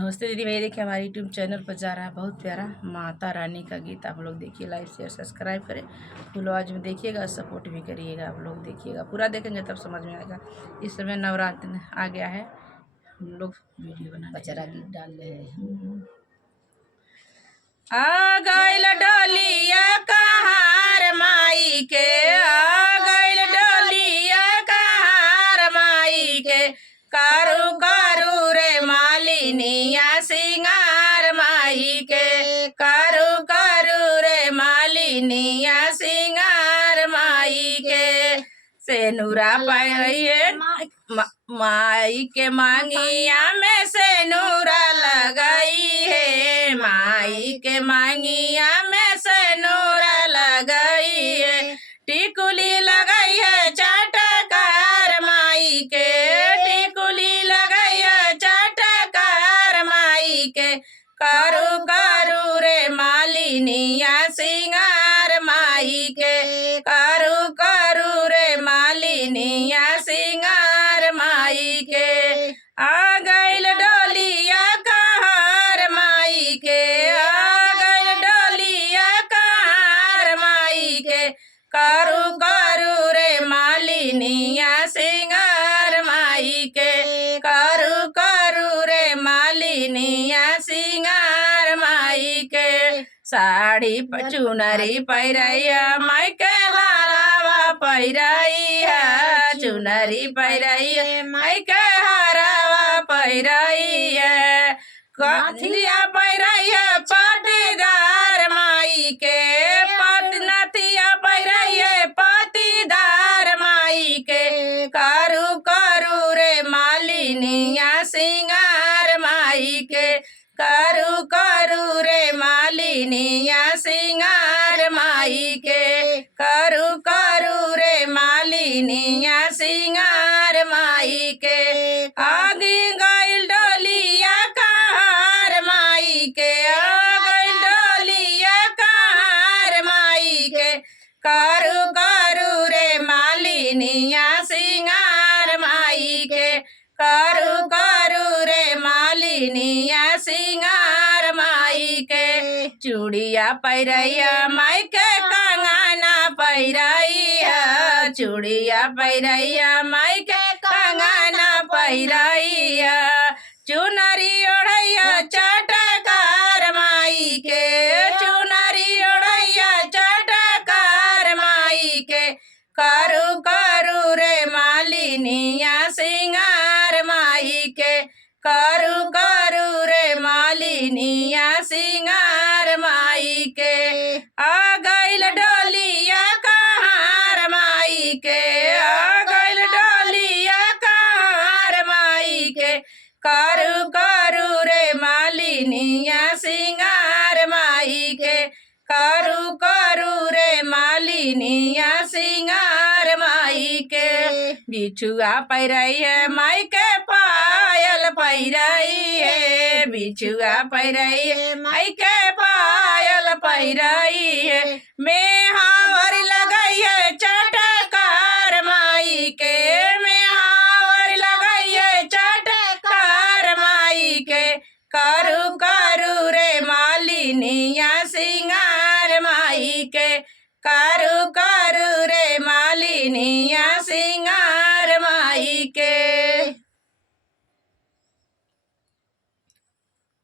नमस्ते दीदी भैया, देखिए हमारे यूट्यूब चैनल पर जा रहा है बहुत प्यारा माता रानी का गीत। आप लोग देखिए, लाइक शेयर सब्सक्राइब करें, फुल आवाज में देखिएगा, सपोर्ट भी करिएगा। आप लोग देखिएगा, पूरा देखेंगे तब समझ में आएगा। इस समय नवरात्र आ गया है, हम लोग वीडियो बना बचरा गीत डाल रहे हैं। आ गइल डोलिया कहार माई के, आ गइल डोलिया कहार माई के, कारू कारू रे मालिनिया सिंगार माई के, कारू कारू रे मालिनिया सिंगार माई के। सेनुरा पाइए माई के मांगिया में सेनुरा लगाई है, माई के मांगिया में सेनुरा लगाई है। टिकुली लगाई है चटकार माई के, टिकुली लगाई है चटकार माई के, करू करू रे मालिनिया सिंगार माई के, करू करू रे मालिनिया सिंगार माई के। आ गइल डोलिया कहार माई के, आ गइल डोलिया कहार माई के, करू करू रे मालिनिया सिंगार माई के, करू करू रे मालिनिया सिंगार माई के। साड़ी चुनरी पैरैया माई के लारावा पैरैया, चुनरी पैरैया माई के हरावा पैरैया, कथिया पैरैया पाटीदार माई के, नथिया पैरैया पाटीदार माई के, करू करू रे मालिनिया सिंगार माई के, करू करू रे मालिनिया सिंगार माई के, करू करू रे मालिनिया सिंगार माई के। आगे गइल डोलिया कहार माई के, आ गइल डोलिया कहार माई के, करू करू रे मालिनिया सिंगार माई के, करू करू रे मालिनिया सिंगार माई के। चूड़िया पैरैया माई के कंगना पैरैया, चूड़िया पैरैया माई के कंगना पैरैया, चुनरी ओढ़ैया चटकार माई के, चुनरी ओढ़ैया चटकार माई के, करू करू रे मालिनिया सिंगार माई के, करू करू रे मालिनिया सिंगार माई के। आ गइल डोलिया कहार माई के, आ गइल डोलिया कहार माई के, करू करू रे मालिनिया सिंगार माई के, करू करू रे मालिनिया सिंगार माई के। बिछुआ पैरई है माई के पायल पैरई है, बिछुआ पैरई है माई के पायल पैरई है, मेहावर लगाई है चटकार माई के, मेहावर लगाई है चटकार माई के, करू करू रे मालिनिया